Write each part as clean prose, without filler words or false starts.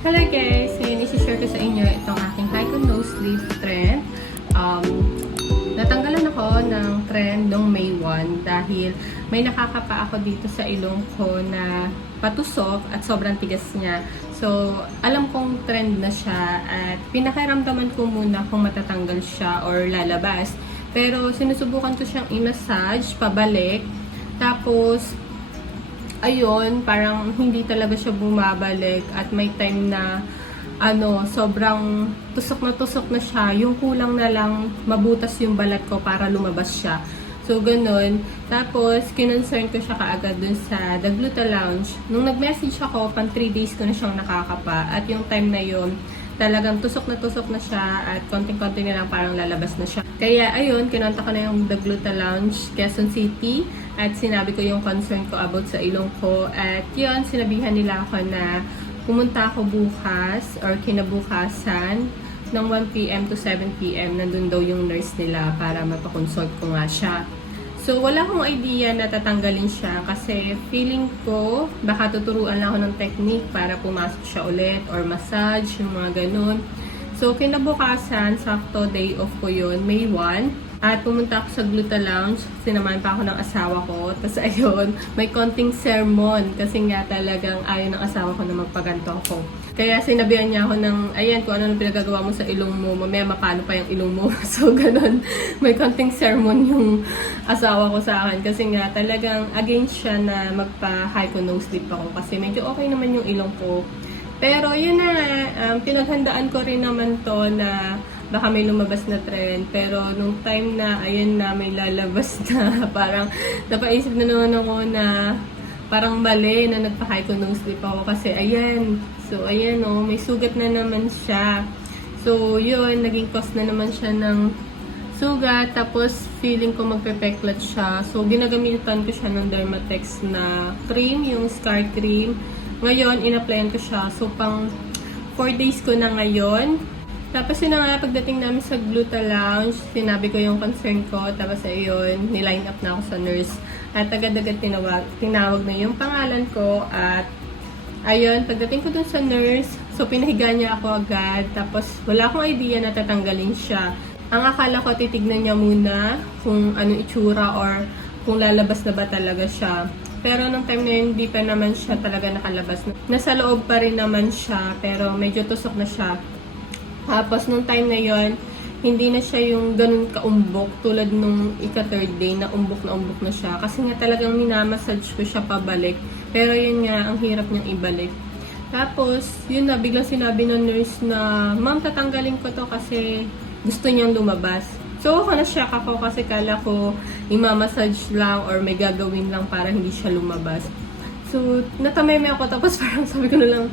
Hello guys! Ngayon isi-share ko sa inyo itong aking Haiku nose leaf trend. Natanggalan ako ng trend noong May 1 dahil may nakakapa ako dito sa ilong ko na patusok at sobrang tigas niya. So, alam kong trend na siya at pinakiramdaman ko muna kung matatanggal siya or lalabas. Pero sinusubukan ko siyang i-massage pabalik. Tapos, ayun, parang hindi talaga siya bumabalik at may time na sobrang tusok na siya. Yung kulang na lang mabutas yung balat ko para lumabas siya. So, ganun. Tapos, kinonsern ko siya kaagad dun sa The Gluta Lounge. Nung nag-message ako, pang 3 days ko na siyang nakakapa. At yung time na yun, talagang tusok na siya at konting-konti na lang parang lalabas na siya. Kaya, ayun, kinonta ko na yung The Gluta Lounge, Quezon City. At sinabi ko yung concern ko about sa ilong ko. At yun, sinabihan nila ako na pumunta ako bukas or kinabukasan ng 1 p.m. to 7 p.m. Nandun daw yung nurse nila para mapakonsult ko nga siya. So, wala akong idea na tatanggalin siya kasi feeling ko baka tuturuan lang ako ng technique para pumasok siya ulit or massage, yung mga ganun. So, kinabukasan, sakto day off ko yun, May 1. At pumunta ako sa Gluta Lounge, sinamahan pa ako ng asawa ko. Tapos ayun, may konting sermon kasi nga talagang ayaw ng asawa ko na magpaganto ako. Kaya sinabihan niya ako ng, ayan, kung ano nang pinagagawa mo sa ilong mo, mamaya mapano pa yung ilong mo. So, ganun. May konting sermon yung asawa ko sa akin. Kasi nga talagang against siya na magpa-Haiku nose dip ako. Kasi medyo okay naman yung ilong ko. Pero yun na, pinaghandaan ko rin naman to na baka may lumabas na trend. Pero nung time na, ayan na, may lalabas na, parang napaisip na naman ako na parang mali na nagpa-Haiku nose dip ako. Kasi ayan, so ayan o, may sugat na naman siya. So yun, naging cause na naman siya ng sugat. Tapos feeling ko magpe-peklat siya. So ginagamitan ko siya ng Dermatex na cream, yung scar cream. Ngayon, in-applyan ko siya. So, pang 4 days ko na ngayon. Tapos, yun na nga, pagdating namin sa Gluta Lounge, sinabi ko yung concern ko. Tapos, ayun, niline up na ako sa nurse. At agad-agad tinawag na yung pangalan ko. At, ayun, pagdating ko dun sa nurse, so, pinahiga niya ako agad. Tapos, wala akong idea na tatanggalin siya. Ang akala ko, titignan niya muna kung anong itsura or kung lalabas na ba talaga siya. Pero nung time na yun, hindi pa naman siya talaga nakalabas. Nasa loob pa rin naman siya, pero medyo tusok na siya. Tapos nung time na yun, hindi na siya yung ganun kaumbok tulad nung ika-third day na umbok na siya. Kasi nga talagang minamassage ko siya pabalik. Pero yun nga, ang hirap niyang ibalik. Tapos, yun na, biglang sinabi ng nurse na, "Ma'am, tatanggalin ko to kasi gusto niyang lumabas." So, ako na-shock ako kasi kala ko imamassage lang or may gagawin lang para hindi siya lumabas. So, natameme ako. Tapos parang sabi ko na lang,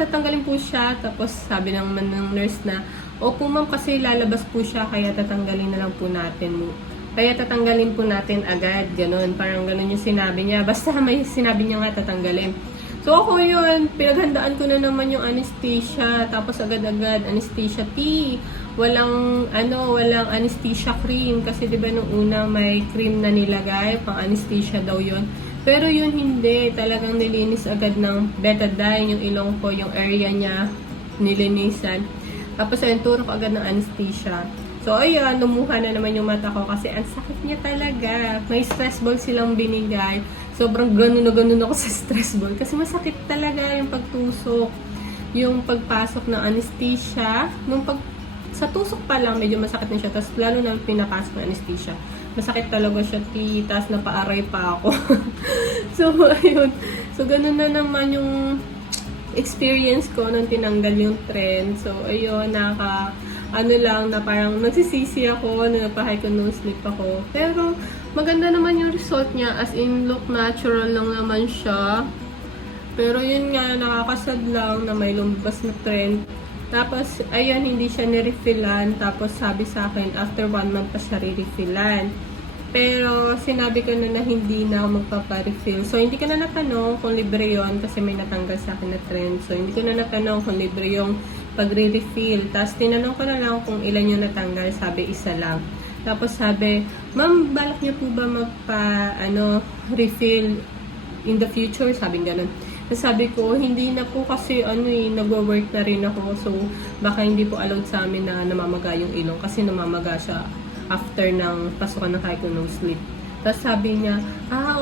tatanggalin po siya. Tapos sabi naman ng nurse na, "Opo ma'am, kasi lalabas po siya kaya tatanggalin na lang po natin mo. Kaya tatanggalin po natin agad." Ganon. Parang ganon yung sinabi niya. Basta may sinabi niya nga tatanggalin. So, ako yun, pinaghandaan ko na naman yung anesthesia, tapos agad-agad, anesthesia tea. Walang anesthesia cream, kasi diba nung una may cream na nilagay, pang anesthesia daw yun. Pero yun hindi, talagang nilinis agad ng betadine, yung ilong ko, yung area niya, nilinisan. Tapos ayun, turo ko agad ng anesthesia. So, ayun, lumuha na naman yung mata ko kasi ang sakit niya talaga. May stress ball silang binigay. Sobrang ganun ako sa stress ball. Kasi masakit talaga yung pagtusok. Yung pagpasok ng anesthesia. Sa tusok pa lang, medyo masakit na siya. Tapos lalo na pinapasok ng anesthesia. Masakit talaga siya, tapos napaaray pa ako. So, ayun. So, ganun na naman yung experience ko nung tinanggal yung trend. So, ayun, na parang nagsisisi ako na nagpa-Haiku nose dip ako. Pero, maganda naman yung result niya. As in, look natural lang naman siya. Pero yun nga, nakakasad lang na may lumabas na trend. Tapos, ayun, hindi siya nirefillan. Tapos, sabi sa akin, after 1 month pa siya re-refillan. Pero, sinabi ko na hindi na ako magpapa-refill. So, hindi ko na natanong kung libre yon kasi may natanggal sa akin na trend. So, hindi ko na natanong kung libre yung pagre-refill. Tapos, tinanong ko na lang kung ilan yung natanggal. Sabi, 1 lang. Tapos, sabi, "Ma'am, balak niyo po ba refill in the future?" Sabing ganun. Sabi ko, hindi na po kasi nagwo-work na rin ako. So, baka hindi po allowed sa amin na namamaga yung ilong kasi namamaga siya after ng pasukan ng Kaiko No Sleep. Tapos sabi niya,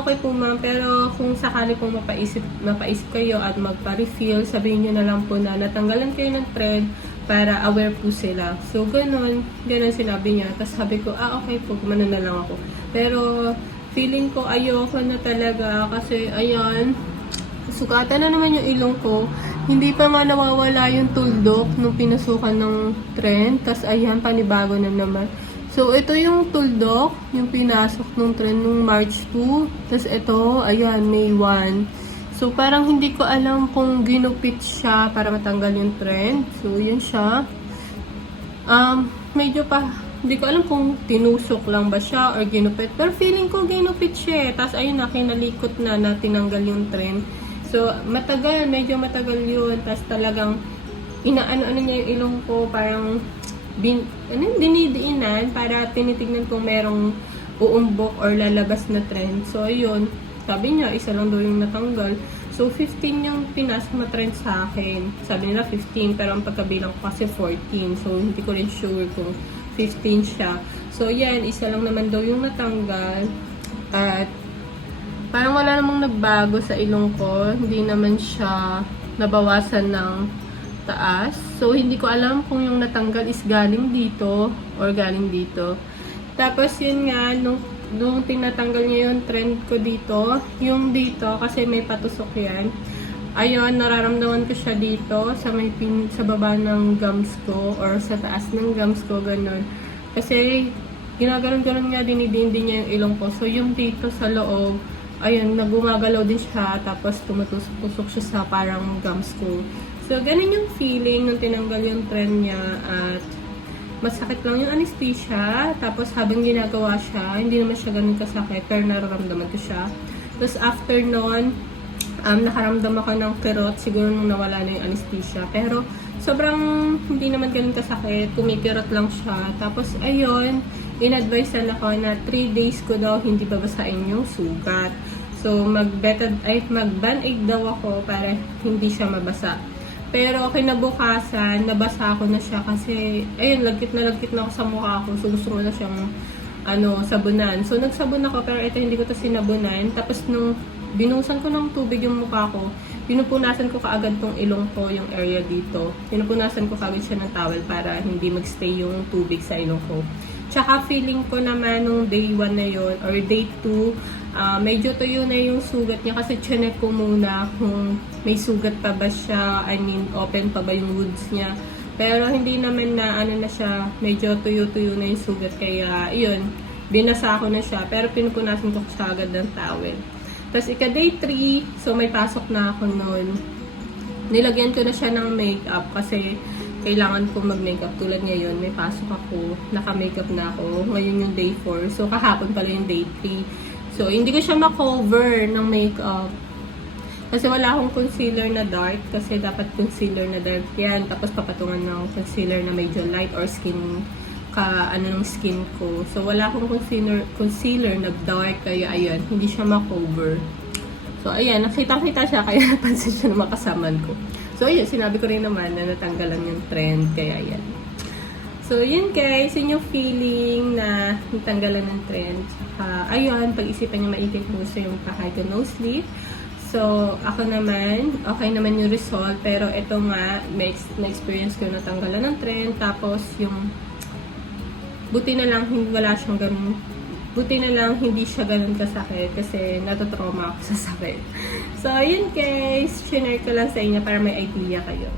okay po ma'am, pero kung sakali pong mapaisip kayo at magpa-refill, sabihin niyo na lang po na natanggalan kayo ng trend para aware po sila. So, ganun sinabi niya. Tapos sabi ko, okay po, kumano na lang ako. Pero, feeling ko ayoko na talaga kasi, ayan, sugatan na naman yung ilong ko. Hindi pa nga nawawala yung tuldok nung pinasukan ng trend. Tapos, ayan, panibago na naman. So, ito yung tuldok, yung pinasok nung trend nung March 2. Tapos, ito, ayan, May 1. So, parang hindi ko alam kung ginupit siya para matanggal yung trend. So, yun siya. Medyo pa, hindi ko alam kung tinusok lang ba siya or ginupit. Pero feeling ko ginupit siya. Tapos, ayun na, kinalikot na tinanggal yung trend. So, medyo matagal yun. Tapos, talagang, inaano niya yung ilong ko, parang, dinidiinan para tinitignan kung merong uumbok or lalabas na trend. So, ayun. Sabi niya, isa lang daw yung natanggal. So, 15 yung pinasok na trend sa akin. Sabi nila 15, pero ang pagkabilang ko kasi 14. So, hindi ko rin sure kung 15 siya. So, yan, isa lang naman daw yung natanggal. At, parang wala namang nagbago sa ilong ko. Hindi naman siya nabawasan ng taas. So, hindi ko alam kung yung natanggal is galing dito or galing dito. Tapos, yun nga, nung tinatanggal niya yung trend ko dito, yung dito, kasi may patusok yan. Ayun, nararamdaman ko siya dito, sa baba ng gums ko, or sa taas ng gums ko, ganun. Kasi, ginaganon-ganon nga, dinidindi niya yung ilong ko. So, yung dito sa loob, ayun, nagumagalaw din siya, tapos tumutusok siya sa parang gums ko. So, ganun yung feeling nung tinanggal yung trend niya, at masakit lang yung anesthesia. Tapos habang ginagawa siya, hindi naman siya ganun kasakit, pero nararamdaman ko siya. Tapos after nun, nakaramdam ako ng kirot, siguro nung nawala na yung anesthesia. Pero sobrang hindi naman ganun kasakit, kumikirot lang siya. Tapos ayun, in-advise na ako na 3 days ko daw hindi babasain yung sugat. So mag-band-aid daw ako para hindi siya mabasa. Pero kinabukasan, nabasa ko na siya kasi, ayun, lagkit na ako sa mukha ko. So, gusto ko na siyang, sabunan. So, nagsabon ako, pero ito hindi ko ito sinabunan. Tapos, nung binusan ko ng tubig yung mukha ko, pinupunasan ko kaagad tong ilong ko, yung area dito. Pinupunasan ko kaagad siya ng towel para hindi magstay yung tubig sa ilong ko. Tsaka, feeling ko naman nung day 1 na yun, or day 2, medyo tuyo na yung sugat niya kasi chinek ko muna kung may sugat pa ba siya, open pa ba yung wounds niya. Pero hindi naman na na siya, medyo tuyo-tuyo na yung sugat, kaya yun, binasa ko na siya, pero pinupunasan ko siya agad ng towel. Tapos day 3, so may pasok na ako noon. Nilagyan ko na siya ng makeup kasi kailangan ko mag-makeup. Tulad ngayon, may pasok ako, naka-makeup na ako. Ngayon yung day 4, so kahapon pala yung day 3. So, hindi ko siya ma-cover ng makeup. Kasi wala akong concealer na dark. Kasi dapat concealer na dark yan. Tapos papatungan ng concealer na medyo light or skin ng skin ko. So, wala akong concealer na dark. Kaya, ayun, hindi siya ma-cover. So, ayan, nakita-kita siya. Kaya napansin siya na makasaman ko. So, ayun, sinabi ko rin naman na natanggalan yung trend. Kaya, ayan. So, yun guys, yun yung feeling na natanggalan ng trend. Ayun, pag-isipan niyo maigit po sa yung Kaiko No Sleep. So, ako naman, okay naman yung result. Pero ito nga, na-experience ko natanggalan ng trend. Tapos, yung buti na lang hindi siya ganun kasakit kasi natutrauma ako sa sakit. So, yun guys, share ko lang sa inyo para may idea kayo.